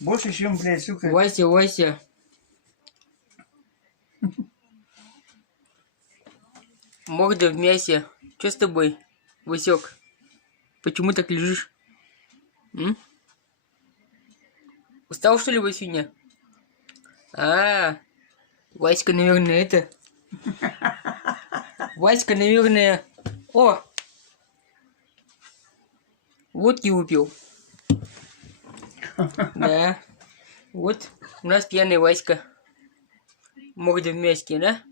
Больше, чем, блядь, сука. Вася, Вася. Морда в мясе. Что с тобой, Васек? Почему так лежишь? М? Устал, что ли, Васюня? Васька, наверное, это... Васька, наверное... О! Водки выпил. Да. Вот у нас пьяный Васька. Морда в мяске, да?